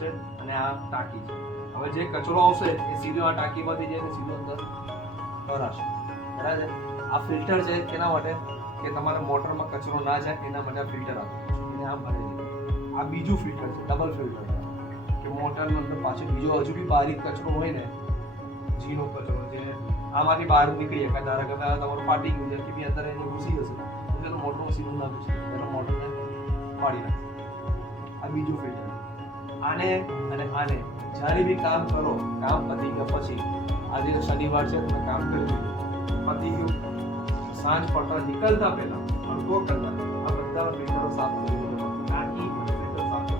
છે અને આ ટાંકી છે. હવે જે કચરો આવશે એ સીધો આ ટાંકીમાંથી જઈને સીધો અંદર ભરાશે. બરાબર. આ ફિલ્ટર છે એના માટે કે તમારા મોટરમાં કચરો ના જાય એના માટે આ ફિલ્ટર આપેલું છે. એને આમ ભરી દીધું. આ બીજું ફિલ્ટર છે, ડબલ ફિલ્ટર કે મોટરની અંદર પાછળ બીજો હજુ બી બારીક કચરો હોય ને, જીનો કચરો જે આમાંથી બહાર નીકળી શકે. ધારો કે તમારું ફાટી ગયું છે કે બી અંદર એને ઘૂસી જશે તો એનું મોટરનું સીધું ના ઘૂસી એના મોટરને પાડી નાખશે. આ બીજું ફિલ્ટર. આને અને આને જ્યારે બી કામ કરો, કામ પતી ગયા પછી, આજે શનિવાર છે તમે કામ કરી લીધું, પતી ગયું, સાંજ પડતા નીકળતા પહેલા અડધો કલાક આ બધા ફિલ્ટરો સાફ કરી દેજો. ટાંકી ફિલ્ટર સાફ કરો.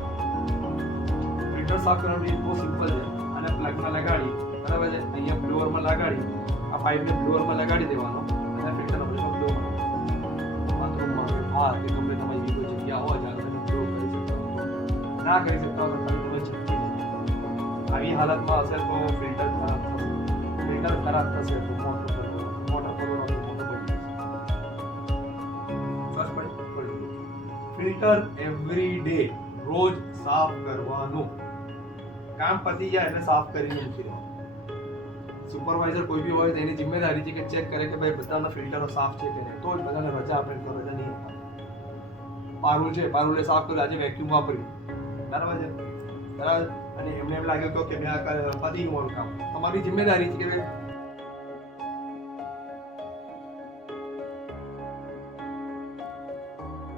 ફિલ્ટર સાફ કરવાનું રીત બહુ સિમ્પલ છે. આને પ્લગમાં લગાડી, બરાબર છે, અહીંયા બ્લોઅરમાં લગાડી, આ પાઇપને બ્લોઅરમાં લગાડી દેવાનો અને ફિલ્ટર હંમેશા બ્લો કરો. બાથરૂમમાં હા કે ગમે તમારી કોઈ જગ્યા હોય જ્યાં તમે બ્લો કરી શકતા ના કરી શકતા હોય તો તમે છટકી આવી હાલતમાં હશે તો ફિલ્ટર ખરાબ થશે. ફિલ્ટર ખરાબ થશે તો મોટર ફિલ્ટર એવરી ડે રોજ સાફ કરવાનું. કામ પતી જાય એટલે સાફ કરીને મૂકી દેવાનું. સુપરવાઇઝર કોઈ બી હોય તેની જિમ્મેદારી છે કે ચેક કરે કે ભાઈ બધાના ફિલ્ટરો સાફ છે કે નહીં, તો જ બધાને રજા આપે. તો રજા નહીં આપે. પારુલ છે, પારુલે સાફ કર્યું, આજે વેક્યુમ વાપર્યું, બરાબર છે, બરાબર. અને એમને એમ લાગ્યું કે મેં આ પતી ગયું મારું કામ. તમારી જિમ્મેદારી છે કે